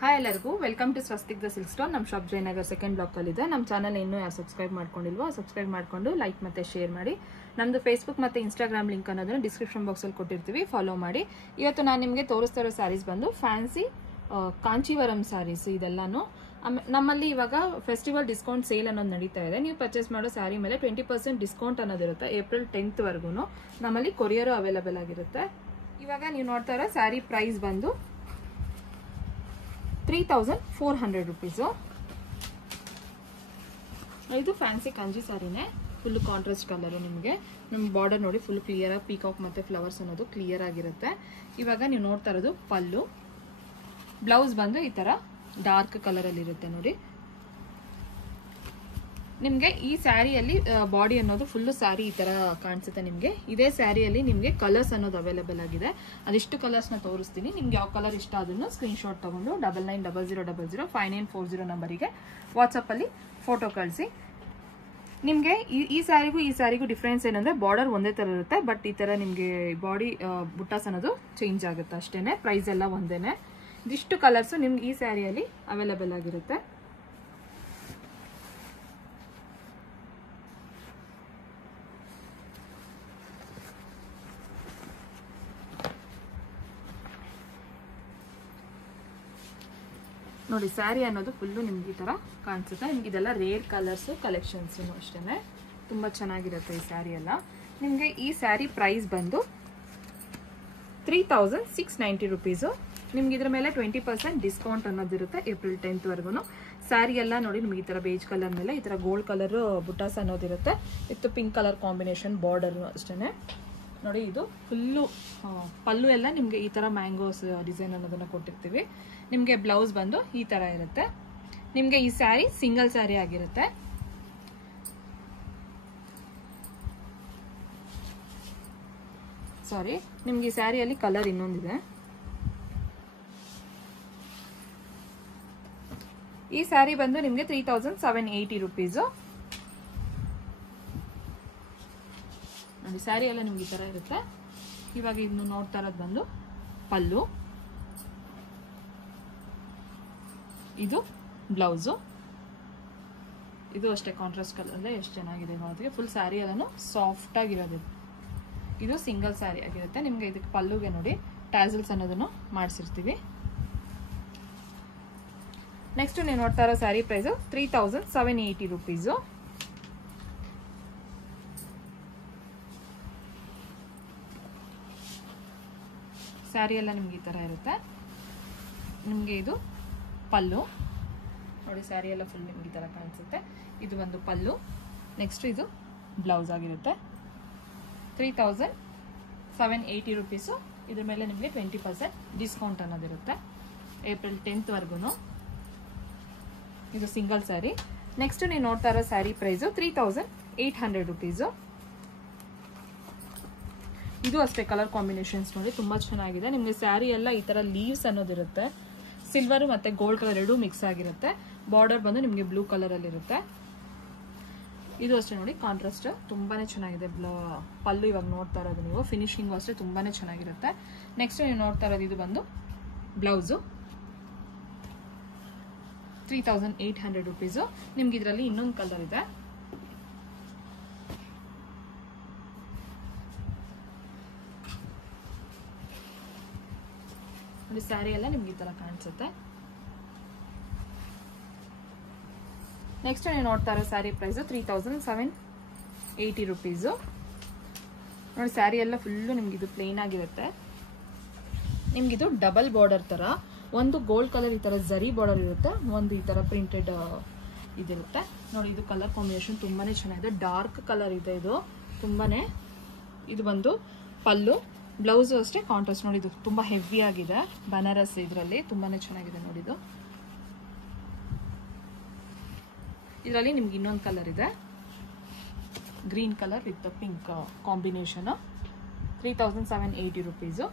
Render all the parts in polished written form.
Hi ಎಲ್ಲರಿಗೂ welcome to Swastik the silk store. ನಮ್ಮ shop Jayanagar second block ಅಲ್ಲಿ ಇದೆ. ನಮ್ಮ ಚಾನಲ್ ಇನ್ನೂ ಯಾರು ಸಬ್ಸ್ಕ್ರೈಬ್ ಮಾಡ್ಕೊಂಡಿಲ್ವೋ ಸಬ್ಸ್ಕ್ರೈಬ್ ಮಾಡ್ಕೊಂಡು ಲೈಕ್ ಮತ್ತೆ ಶೇರ್ ಮಾಡಿ. ನಮ್ದು ಫೇಸ್ಬುಕ್ ಮತ್ತೆ ಇನ್ಸ್ಟಾಗ್ರಾಮ್ ಲಿಂಕ್ ಅನ್ನೋದನ್ನ ಡಿಸ್ಕ್ರಿಪ್ಷನ್ ಬಾಕ್ಸ್ ಅಲ್ಲಿ ಕೊಟ್ಟಿರ್ತೀವಿ, ಫಾಲೋ ಮಾಡಿ. ಇವತ್ತು ನಾನು ನಿಮಗೆ ತೋರಿಸ್ತಾ ಇರೋ ಸ್ಯಾರೀಸ್ ಬಂದು ಫ್ಯಾನ್ಸಿ ಕಾಂಚೀವರಂ ಸ್ಯಾರೀಸ್. ಇದೆಲ್ಲಾನು ನಮ್ಮಲ್ಲಿ ಇವಾಗ ಫೆಸ್ಟಿವಲ್ ಡಿಸ್ಕೌಂಟ್ ಸೇಲ್ ಅನ್ನೋದು ನಡೀತಾ ಇದೆ. ನೀವು ಪರ್ಚೇಸ್ ಮಾಡೋ ಸ್ಯಾರಿ ಮೇಲೆ 20% ಡಿಸ್ಕೌಂಟ್ ಅನ್ನೋದಿರುತ್ತೆ. ಏಪ್ರಿಲ್ 10th ವರೆಗೂ ನಮ್ಮಲ್ಲಿ ಕೊರಿಯರು ಅವೈಲೇಬಲ್ ಆಗಿರುತ್ತೆ. ಇವಾಗ ನೀವು ನೋಡ್ತಾ ಇರೋ ಸ್ಯಾರಿ ಪ್ರೈಸ್ ಬಂದು 3400 ರೂಪೀಸು. ಇದು ಫ್ಯಾನ್ಸಿ ಕಂಜಿ ಸ್ಯಾರಿನೇ, ಫುಲ್ ಕಾಂಟ್ರಾಸ್ಟ್ ಕಲರು. ನಿಮಗೆ ನಮ್ಮ ಬಾರ್ಡರ್ ನೋಡಿ ಫುಲ್ ಕ್ಲಿಯರ್ ಆಗಿ ಪೀಕಾಕ್ ಮತ್ತೆ ಫ್ಲವರ್ಸ್ ಅನ್ನೋದು ಕ್ಲಿಯರ್ ಆಗಿರುತ್ತೆ. ಇವಾಗ ನೀವು ನೋಡ್ತಾ ಇರೋದು ಪಲ್ಲು. ಬ್ಲೌಸ್ ಬಂದು ಈ ತರ ಡಾರ್ಕ್ ಕಲರ್ ಅಲ್ಲಿ ಇರುತ್ತೆ ನೋಡಿ. ನಿಮ್ಗೆ ಈ ಸ್ಯಾರಿಯಲ್ಲಿ ಬಾಡಿ ಅನ್ನೋದು ಫುಲ್ ಸ್ಯಾರಿ ಈ ತರ ಕಾಣಿಸುತ್ತೆ. ನಿಮ್ಗೆ ಇದೇ ಸ್ಯಾರಿಯಲ್ಲಿ ನಿಮ್ಗೆ ಕಲರ್ಸ್ ಅನ್ನೋದು ಅವೈಲೇಬಲ್ ಆಗಿದೆ. ಅದಿಷ್ಟು ಕಲರ್ಸ್ ನ ತೋರಿಸ್ತೀನಿ. ನಿಮ್ಗೆ ಯಾವ ಕಲರ್ ಇಷ್ಟ ಅದನ್ನು ಸ್ಕ್ರೀನ್ ಶಾಟ್ ತಗೊಂಡು 9900005940 ನಂಬರಿಗೆ ವಾಟ್ಸಪ್ ಅಲ್ಲಿ ಫೋಟೋ ಕಳಿಸಿ. ನಿಮ್ಗೆ ಈ ಸ್ಯಾರಿಗೂ ಡಿಫ್ರೆನ್ಸ್ ಏನಂದ್ರೆ ಬಾರ್ಡರ್ ಒಂದೇ ತರ ಇರುತ್ತೆ, ಬಟ್ ಈ ತರ ನಿಮ್ಗೆ ಬಾಡಿ ಬುಟ್ಟಾಸ್ ಅನ್ನೋದು ಚೇಂಜ್ ಆಗುತ್ತೆ ಅಷ್ಟೇನೆ. ಪ್ರೈಸ್ ಎಲ್ಲ ಒಂದೇನೆ. ಇದಿಷ್ಟು ಕಲರ್ಸ್ ನಿಮ್ಗೆ ಈ ಸ್ಯಾರಿಯಲ್ಲಿ ಅವೈಲೇಬಲ್ ಆಗಿರುತ್ತೆ. ನೋಡಿ ಸ್ಯಾರಿ ಅನ್ನೋದು ಫುಲ್ಲು ನಿಮ್ಗೆ ಈ ತರ ಕಾಣಿಸುತ್ತೆ. ನಿಮ್ಗೆ ಇದೆಲ್ಲ ರೇರ್ ಕಲರ್ಸ್ ಕಲೆಕ್ಷನ್ಸ್ ಅಷ್ಟೇನೆ, ತುಂಬಾ ಚೆನ್ನಾಗಿರುತ್ತೆ ಈ ಸ್ಯಾರಿ ಎಲ್ಲ. ನಿಮ್ಗೆ ಈ ಸ್ಯಾರಿ ಪ್ರೈಸ್ ಬಂದು 3690 ರೂಪೀಸು. ನಿಮ್ಗೆ ಇದ್ರ ಮೇಲೆ 20% ಡಿಸ್ಕೌಂಟ್ ಅನ್ನೋದಿರುತ್ತೆ ಏಪ್ರಿಲ್ 10th ವರೆಗೂ. ಸ್ಯಾರಿ ಎಲ್ಲ ನೋಡಿ ನಿಮ್ಗೆ ಈ ತರ ಬೇಜ್ ಕಲರ್ ಮೇಲೆ ಈ ತರ ಗೋಲ್ಡ್ ಕಲರ್ ಬುಟ್ಟಾಸ್ ಅನ್ನೋದಿರುತ್ತೆ. With pink colour combination border ಅಷ್ಟೇನೆ ನೋಡಿ. ಇದು ಫುಲ್ಲು ಪಲ್ಲು ಎಲ್ಲ ನಿಮ್ಗೆ ಈ ತರ ಮ್ಯಾಂಗೋಸ್ ಡಿಸೈನ್ ಅನ್ನೋದನ್ನ ಕೊಟ್ಟಿರ್ತೀವಿ. ನಿಮ್ಗೆ ಬ್ಲೌಸ್ ಬಂದು ಈ ತರ ಇರುತ್ತೆ. ನಿಮ್ಗೆ ಈ ಸ್ಯಾರಿ ಸಿಂಗಲ್ ಸ್ಯಾರಿ ಆಗಿರುತ್ತೆ. ಸಾರಿ, ನಿಮ್ಗೆ ಈ ಸ್ಯಾರಿಯಲ್ಲಿ ಕಲರ್ ಇನ್ನೊಂದಿದೆ. ಈ ಸ್ಯಾರಿ ಬಂದು ನಿಮ್ಗೆ 3780 ರೂಪೀಸು. ನೋಡಿ ಸ್ಯಾರಿ ಎಲ್ಲ ನಿಮ್ಗೆ ಈ ತರ ಇರುತ್ತೆ. ಇವಾಗ ಇನ್ನು ನೋಡ್ತಾ ಇರೋದು ಬಂದು ಪಲ್ಲು, ಇದು ಬ್ಲೌಸು. ಇದು ಅಷ್ಟೇ ಕಾಂಟ್ರಾಸ್ಟ್ ಕಲರ್ ಅಲ್ಲೇ ಎಷ್ಟು ಚೆನ್ನಾಗಿದೆ ನೋಡೋದಕ್ಕೆ. ಫುಲ್ ಸ್ಯಾರಿ ಎಲ್ಲಾನು ಸಾಫ್ಟ್ ಆಗಿರೋದು. ಇದು ಸಿಂಗಲ್ ಸ್ಯಾರಿ ಆಗಿರುತ್ತೆ. ನಿಮ್ಗೆ ಇದಕ್ಕೆ ಪಲ್ಲುಗೆ ನೋಡಿ ಟ್ಯಾಸಲ್ಸ್ ಅನ್ನೋದನ್ನು ಮಾಡಿಸಿರ್ತೀವಿ. ನೆಕ್ಸ್ಟ್ ನೀವು ನೋಡ್ತಾ ಇರೋ ಸ್ಯಾರಿ ಪ್ರೈಸು 3780 ರೂಪೀಸು. ಸ್ಯಾರಿ ಎಲ್ಲ ನಿಮ್ಗೆ ಈ ತರ ಇರುತ್ತೆ. ನಿಮ್ಗೆ ಇದು ಪಲ್ಲು ನೋಡಿ, ಸ್ಯಾರಿ ಎಲ್ಲ ಫುಲ್ ನಿಮ್ಗೆ ಈ ತರ ಕಾಣಿಸುತ್ತೆ. ಇದು ಒಂದು ಪಲ್ಲು. ನೆಕ್ಸ್ಟ್ ಇದು ಬ್ಲೌಸ್ ಆಗಿರುತ್ತೆ. 3780 ರೂಪೀಸು. ಇದ್ರ ಮೇಲೆ ನಿಮಗೆ 20% ಡಿಸ್ಕೌಂಟ್ ಅನ್ನೋದಿರುತ್ತೆ ಏಪ್ರಿಲ್ 10th ವರೆಗೂ. ಇದು ಸಿಂಗಲ್ ಸ್ಯಾರಿ. ನೆಕ್ಸ್ಟ್ ನೀವು ನೋಡ್ತಾ ಇರೋ ಸ್ಯಾರಿ ಪ್ರೈಸು 3800 ರೂಪೀಸು. ಇದು ಅಷ್ಟೇ ಕಲರ್ ಕಾಂಬಿನೇಷನ್ಸ್ ನೋಡಿ ತುಂಬಾ ಚೆನ್ನಾಗಿದೆ. ನಿಮ್ಗೆ ಸ್ಯಾರಿ ಎಲ್ಲ ಈ ತರ ಲೀವ್ಸ್ ಅನ್ನೋದಿರುತ್ತೆ. ಸಿಲ್ವರ್ ಮತ್ತೆ ಗೋಲ್ಡ್ ಕಲರ್ ಎರಡೂ ಮಿಕ್ಸ್ ಆಗಿರುತ್ತೆ. ಬಾರ್ಡರ್ ಬಂದು ನಿಮ್ಗೆ ಬ್ಲೂ ಕಲರ್ ಅಲ್ಲಿ ಇರುತ್ತೆ. ಇದು ಅಷ್ಟೇ ನೋಡಿ ಕಾಂಟ್ರಾಸ್ಟ್ ತುಂಬಾನೇ ಚೆನ್ನಾಗಿದೆ. ಪಲ್ಲು ಇವಾಗ ನೋಡ್ತಾ ಇರೋದು ನೀವು, ಫಿನಿಶಿಂಗ್ ಅಷ್ಟೇ ತುಂಬಾನೇ ಚೆನ್ನಾಗಿರುತ್ತೆ. ನೆಕ್ಸ್ಟ್ ನೀವು ನೋಡ್ತಾ ಇರೋದು ಇದು ಬಂದು ಬ್ಲೌಸು 3800 ರೂಪೀಸು. ನಿಮ್ಗೆ ಇದರಲ್ಲಿ ಇನ್ನೊಂದು ಕಲರ್ ಇದೆ. ನೋಡಿ ಸ್ಯಾರಿ ಎಲ್ಲ ನಿಮ್ಗೆ ಈ ತರ ಕಾಣಿಸುತ್ತೆ. ನೆಕ್ಸ್ಟ್ ನೀವು ನೋಡ್ತಾ ಇರೋ ಸ್ಯಾರಿ ಪ್ರೈಸು 3780 ರೂಪೀಸು. ನೋಡಿ ಸ್ಯಾರಿ ಎಲ್ಲ ಫುಲ್ಲು ನಿಮ್ಗೆ ಇದು ಪ್ಲೇನ್ ಆಗಿರುತ್ತೆ. ನಿಮ್ಗಿದು ಡಬಲ್ ಬಾರ್ಡರ್ ತರ, ಒಂದು ಗೋಲ್ಡ್ ಕಲರ್ ಈ ತರ ಜರಿ ಬಾರ್ಡರ್ ಇರುತ್ತೆ, ಒಂದು ಈ ತರ ಪ್ರಿಂಟೆಡ್ ಇದಿರುತ್ತೆ ನೋಡಿ. ಇದು ಕಲರ್ ಕಾಂಬಿನೇಷನ್ ತುಂಬಾನೇ ಚೆನ್ನಾಗಿದೆ. ಡಾರ್ಕ್ ಕಲರ್ ಇದೆ ಇದು ತುಂಬಾನೇ. ಇದು ಬಂದು ಪಲ್ಲು. ಬ್ಲೌಸು ಅಷ್ಟೇ ಕಾಂಟ್ರಾಸ್ಟ್ ನೋಡಿ. ಇದು ತುಂಬಾ ಹೆವಿ ಆಗಿದೆ, ಬನಾರಸ್ ಇದರಲ್ಲಿ ತುಂಬಾನೇ ಚೆನ್ನಾಗಿದೆ ನೋಡಿದು. ಇದರಲ್ಲಿ ನಿಮ್ಗೆ ಇನ್ನೊಂದು ಕಲರ್ ಇದೆ, green colour with pink combination. 3780 rupees.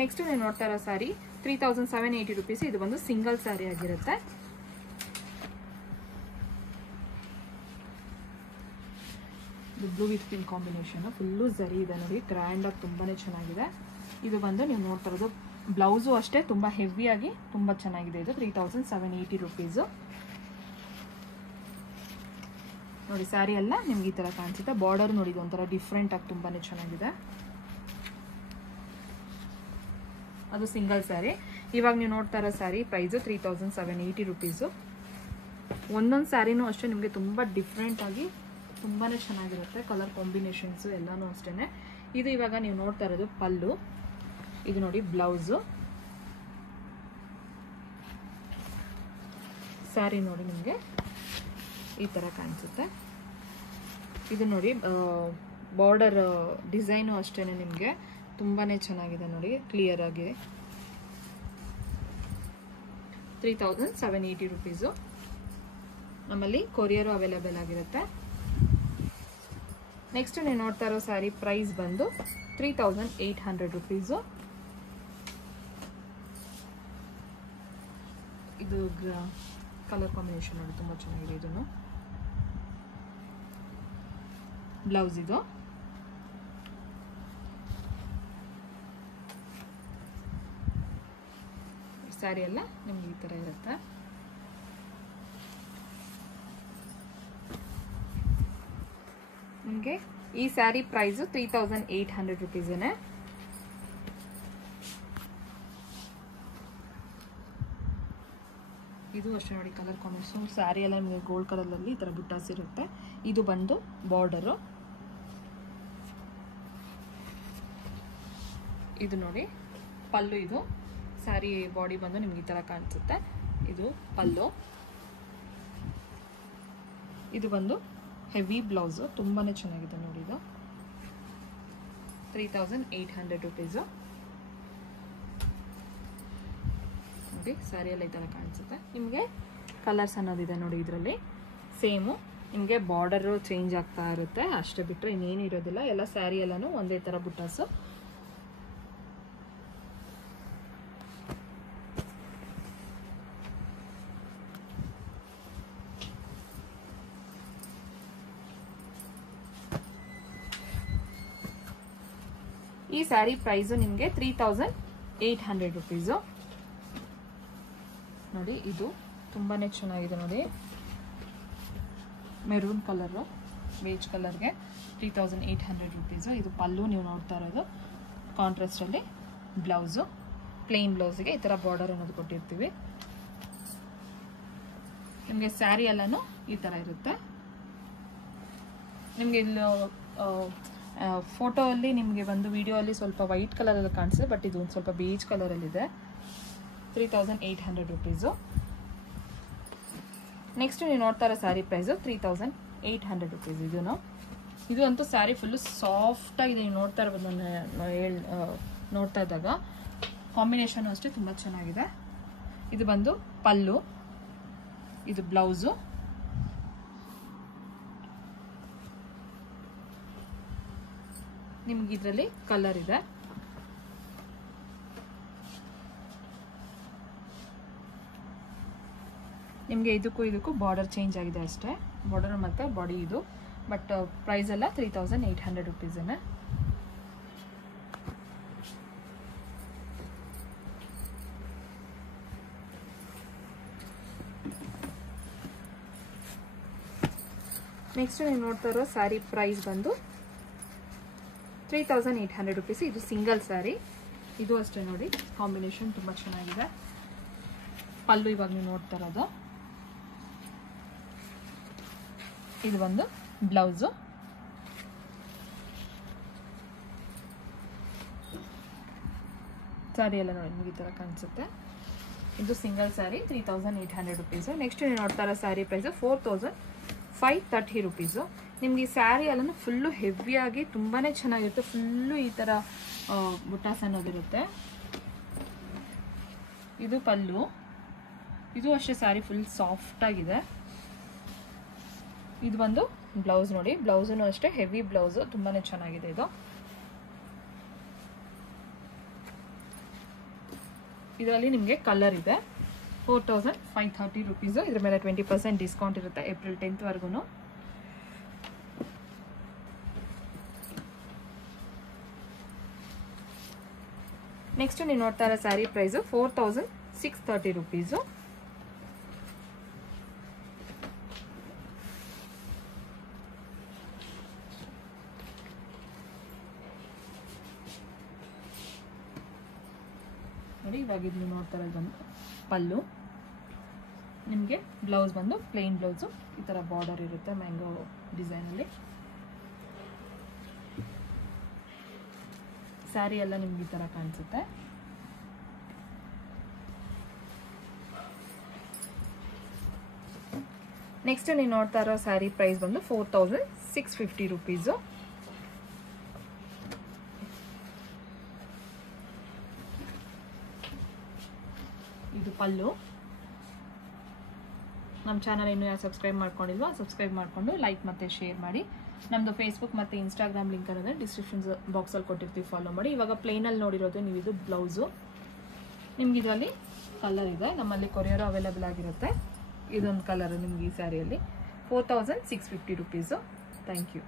Next ನೀವು ನೋಡ್ತಾ ಇರೋ ಸ್ಯಾರಿ 3780 ರೂಪೀಸ್. ಇದು ಬಂದು ಸಿಂಗಲ್ ಸ್ಯಾರಿ ಆಗಿರುತ್ತೆ. Blue with pink combination full ಜರಿ ಇದೆ ನೋಡಿ, ಗ್ರ್ಯಾಂಡ್ ಆಗಿ ತುಂಬಾನೇ ಚೆನ್ನಾಗಿದೆ. ಇದು ಬಂದು ನೀವು ನೋಡ್ತಾ ಇರೋದು ಬ್ಲೌಸು ಅಷ್ಟೇ ತುಂಬ ಹೆವಿಯಾಗಿ ತುಂಬ ಚೆನ್ನಾಗಿದೆ. ಇದು 3780 ರುಪೀಸು. ನೋಡಿ ಸ್ಯಾರಿ ಎಲ್ಲ ನಿಮ್ಗೆ ಈ ಥರ ಕಾಣಿಸುತ್ತೆ. ಬಾರ್ಡರ್ ನೋಡಿ ಒಂಥರ ಡಿಫ್ರೆಂಟ್ ಆಗಿ ತುಂಬಾ ಚೆನ್ನಾಗಿದೆ. ಅದು ಸಿಂಗಲ್ ಸ್ಯಾರಿ. ಇವಾಗ ನೀವು ನೋಡ್ತಾ ಇರೋ ಸ್ಯಾರಿ ಪ್ರೈಸು 3780 ರುಪೀಸು. ಒಂದೊಂದು ಸ್ಯಾರಿನೂ ಅಷ್ಟೇ ನಿಮಗೆ ತುಂಬ ಡಿಫ್ರೆಂಟ್ ಆಗಿ ತುಂಬಾ ಚೆನ್ನಾಗಿರುತ್ತೆ. ಕಲರ್ ಕಾಂಬಿನೇಷನ್ಸು ಎಲ್ಲನೂ ಅಷ್ಟೇ. ಇದು ಇವಾಗ ನೀವು ನೋಡ್ತಾ ಇರೋದು ಪಲ್ಲು. ಇದು ನೋಡಿ ಬ್ಲೌಸು. ಸ್ಯಾರಿ ನೋಡಿ ನಿಮಗೆ ಈ ಥರ ಕಾಣಿಸುತ್ತೆ. ಇದು ನೋಡಿ ಬಾರ್ಡರ್ ಡಿಸೈನು ಅಷ್ಟೇ ನಿಮಗೆ ತುಂಬಾ ಚೆನ್ನಾಗಿದೆ ನೋಡಿ, ಕ್ಲಿಯರ್ ಆಗಿ. 3780 ರುಪೀಸು. ನಮ್ಮಲ್ಲಿ ಕೊರಿಯರು ಅವೈಲೇಬಲ್ ಆಗಿರುತ್ತೆ. ನೆಕ್ಸ್ಟ್ ನೀವು ನೋಡ್ತಾ ಇರೋ ಸ್ಯಾರಿ ಪ್ರೈಸ್ ಬಂದು 3800 ರುಪೀಸು. ಇದು ಕಲರ್ ಕಾಂಬಿನೇಷನ್ ನೋಡಿ ತುಂಬ ಚೆನ್ನಾಗಿದೆ. ಇದನ್ನು ಬ್ಲೌಸ್. ಇದು ಸ್ಯಾರಿ ಎಲ್ಲ ನಿಮ್ಗೆ ಈ ಥರ ಇರುತ್ತೆ. ನಿಮಗೆ ಈ ಸ್ಯಾರಿ ಪ್ರೈಸು 3800 ರುಪೀಸೇನೆ. ಇದು ಅಷ್ಟೇ ನೋಡಿ ಕಲರ್ ಕಾಂಬಿನೇಷನ್. ಸ್ಯಾರಿ ಎಲ್ಲ ನಿಮಗೆ ಗೋಲ್ಡ್ ಕಲರಲ್ಲಿ ಈ ಥರ ಬುಟ್ಟಾಸ್ ಇರುತ್ತೆ. ಇದು ಬಂದು ಬಾರ್ಡರು. ಇದು ನೋಡಿ ಪಲ್ಲು. ಇದು ಸ್ಯಾರಿ ಬಾಡಿ ಬಂದು ನಿಮ್ಗೆ ಈ ಥರ ಕಾಣಿಸುತ್ತೆ. ಇದು ಪಲ್ಲು. ಇದು ಬಂದು ಹೆವಿ ಬ್ಲೌಸು. ತುಂಬಾ ಚೆನ್ನಾಗಿದೆ ನೋಡಿ. ಇದು 3800 ರುಪೀಸು. ನೋಡಿ ಸ್ಯಾರಿ ಎಲ್ಲ ಈ ಥರ ಕಾಣಿಸುತ್ತೆ. ನಿಮಗೆ ಕಲರ್ಸ್ ಅನ್ನೋದಿದೆ ನೋಡಿ ಇದರಲ್ಲಿ. ಸೇಮು ನಿಮಗೆ ಬಾರ್ಡರು ಚೇಂಜ್ ಆಗ್ತಾ ಇರುತ್ತೆ ಅಷ್ಟೇ, ಬಿಟ್ಟರೆ ಇನ್ನೇನು ಇರೋದಿಲ್ಲ. ಎಲ್ಲ ಸ್ಯಾರಿ ಎಲ್ಲನೂ ಒಂದೇ ಥರ ಬುಟ್ಟಾಸು. ಈ ಸ್ಯಾರಿ ಪ್ರೈಸು ನಿಮಗೆ 3800 ರುಪೀಸು. ನೋಡಿ ಇದು ತುಂಬಾ ಚೆನ್ನಾಗಿದೆ ನೋಡಿ. ಮೆರೂನ್ ಕಲರು, ಬೇಜ್ ಕಲರ್ಗೆ 3800 ರುಪೀಸು. ಇದು ಪಲ್ಲು ನೀವು ನೋಡ್ತಾ ಇರೋದು. ಕಾಂಟ್ರಾಸ್ಟಲ್ಲಿ ಬ್ಲೌಸು. ಪ್ಲೇನ್ ಬ್ಲೌಸಿಗೆ ಈ ಥರ ಬಾರ್ಡರ್ ಅನ್ನೋದು ಕೊಟ್ಟಿರ್ತೀವಿ. ನಿಮಗೆ ಸ್ಯಾರಿ ಎಲ್ಲನೂ ಈ ಥರ ಇರುತ್ತೆ. ನಿಮಗೆ ಇಲ್ಲಿ ಫೋಟೋ ಅಲ್ಲಿ ನಿಮಗೆ ಬಂದು ವಿಡಿಯೋ ಅಲ್ಲಿ ಸ್ವಲ್ಪ ವೈಟ್ ಕಲರಲ್ಲಿ ಕಾಣಿಸುತ್ತೆ, ಬಟ್ ಇದು ಒಂದು ಸ್ವಲ್ಪ ಬೇಜ್ ಕಲರಲ್ಲಿದೆ. 3800 ರುಪೀಸು. ನೆಕ್ಸ್ಟ್ ನೀವು ನೋಡ್ತಾ ಇರೋ ಸ್ಯಾರಿ ಪ್ರೈಸು 3800 ರುಪೀಸ್. ಇದು ಅಂತೂ ಸ್ಯಾರಿ ಫುಲ್ಲು ಸಾಫ್ಟ್ ಆಗಿದೆ. ನೀವು ನೋಡ್ತಾ ಇರ್ಬೋದು. ನೋಡ್ತಾ ಇದ್ದಾಗ ಕಾಂಬಿನೇಷನ್ ಅಷ್ಟೇ ತುಂಬ ಚೆನ್ನಾಗಿದೆ. ಇದು ಬಂದು ಪಲ್ಲು. ಇದು ಬ್ಲೌಸು. ನಿಮ್ಗೆ ಇದರಲ್ಲಿ ಕಲರ್ ಇದೆ. ನಿಮಗೆ ಇದಕ್ಕೂ ಬಾರ್ಡರ್ ಚೇಂಜ್ ಆಗಿದೆ ಅಷ್ಟೇ, ಬಾರ್ಡರ್ ಮತ್ತು ಬಾಡಿ ಇದು. ಬಟ್ ಪ್ರೈಸ್ ಎಲ್ಲ 3800 ರುಪೀಸೇನೆ. ನೆಕ್ಸ್ಟ್ ನೀವು ನೋಡ್ತಾ ಇರೋ ಸ್ಯಾರಿ ಪ್ರೈಸ್ ಬಂದು 3800 ರುಪೀಸ್. ಇದು ಸಿಂಗಲ್ ಸ್ಯಾರಿ. ಇದು ಅಷ್ಟೇ ನೋಡಿ ಕಾಂಬಿನೇಷನ್ ತುಂಬ ಚೆನ್ನಾಗಿದೆ. ಪಲ್ಲು ಇವಾಗ ನೀವು ನೋಡ್ತಾ ಇರೋದು. ಇದು ಒಂದು ಬ್ಲೌಸು. ಸ್ಯಾರಿ ಎಲ್ಲ ನೋಡಿ ನಿಮಗೆ ಈ ಥರ ಕಾಣಿಸುತ್ತೆ. ಇದು ಸಿಂಗಲ್ ಸ್ಯಾರಿ 3800 ರುಪೀಸು. ನೆಕ್ಸ್ಟ್ ನೀವು ನೋಡ್ತಾ ಇರೋ ಸ್ಯಾರಿ ಪ್ರೈಸು 4530 ರುಪೀಸು. ನಿಮ್ಗೆ ಈ ಸ್ಯಾರಿ ಎಲ್ಲನೂ ಫುಲ್ಲು ಹೆವಿಯಾಗಿ ತುಂಬಾ ಚೆನ್ನಾಗಿರುತ್ತೆ. ಫುಲ್ಲು ಈ ಥರ ಬುಟ್ಟಾಸ್ ಅನ್ನೋದಿರುತ್ತೆ. ಇದು ಪಲ್ಲು. ಇದು ಅಷ್ಟೇ ಸ್ಯಾರಿ ಫುಲ್ ಸಾಫ್ಟ್ ಆಗಿದೆ. ಇದು ಬಂದು ಬ್ಲೌಸ್ ನೋಡಿ. ಬ್ಲೌಸೂ ಅಷ್ಟೇ ಹೆವಿ ಬ್ಲೌಸು, ತುಂಬಾ ಚೆನ್ನಾಗಿದೆ. ಇದು ಇದರಲ್ಲಿ ನಿಮಗೆ ಕಲರ್ ಇದೆ. 4530 ರುಪೀಸು. ಇದ್ರ ಮೇಲೆ 20% ಡಿಸ್ಕೌಂಟ್ ಇರುತ್ತೆ ಏಪ್ರಿಲ್ 10th ವರೆಗೂ. ನೆಕ್ಸ್ಟ್ ನೀವು ನೋಡ್ತಾ ಇರೋ ಸ್ಯಾರಿ ಪ್ರೈಸು 4630 rupees. ನೋಡಿ ಇವಾಗ ಇದು ನೀವು ನೋಡ್ತಾ ಇರೋದು ಬಂದು ಪಲ್ಲು, ನಿಮಗೆ ಬ್ಲೌಸ್ ಬಂದು ಪ್ಲೇನ್ ಬ್ಲೌಸು, ಈ ಥರ ಬಾರ್ಡರ್ ಇರುತ್ತೆ ಮ್ಯಾಂಗೋ ಡಿಸೈನಲ್ಲಿ. ಸ್ಯಾರಿ ಎಲ್ಲ ನಿಮ್ಗೆ ಈ ಥರ ಕಾಣಿಸುತ್ತೆ. ನೆಕ್ಸ್ಟ್ ನೀವು ನೋಡ್ತಾ ಇರೋ ಸ್ಯಾರಿ ಪ್ರೈಸ್ ಬಂದು 4650 rupees. ಇದು ಪಲ್ಲು. ನಮ್ಮ ಚಾನಲ್ ಇನ್ನೂ ಯಾರು ಸಬ್ಸ್ಕ್ರೈಬ್ ಮಾಡ್ಕೊಂಡಿಲ್ವಾ ಸಬ್ಸ್ಕ್ರೈಬ್ ಮಾಡಿಕೊಂಡು ಲೈಕ್ ಮತ್ತು ಶೇರ್ ಮಾಡಿ. ನಮ್ಮದು ಫೇಸ್ಬುಕ್ ಮತ್ತು ಇನ್ಸ್ಟಾಗ್ರಾಮ್ ಲಿಂಕ್ ಅನ್ನೋದು ಡಿಸ್ಕ್ರಿಪ್ಷನ್ ಬಾಕ್ಸಲ್ಲಿ ಕೊಟ್ಟಿರ್ತೀವಿ, ಫಾಲೋ ಮಾಡಿ. ಇವಾಗ ಪ್ಲೇನಲ್ಲಿ ನೋಡಿರೋದು ನೀವು ಇದು ಬ್ಲೌಸು. ನಿಮ್ಗೆ ಇದರಲ್ಲಿ ಕಲರ್ ಇದೆ, ನಮ್ಮಲ್ಲಿ ಕೊರಿಯರ್ ಅವೈಲೇಬಲ್ ಆಗಿರುತ್ತೆ. ಇದೊಂದು ಕಲರು ನಿಮ್ಗೆ ಈ ಸ್ಯಾರಿಯಲ್ಲಿ 4650 rupees. Thank you.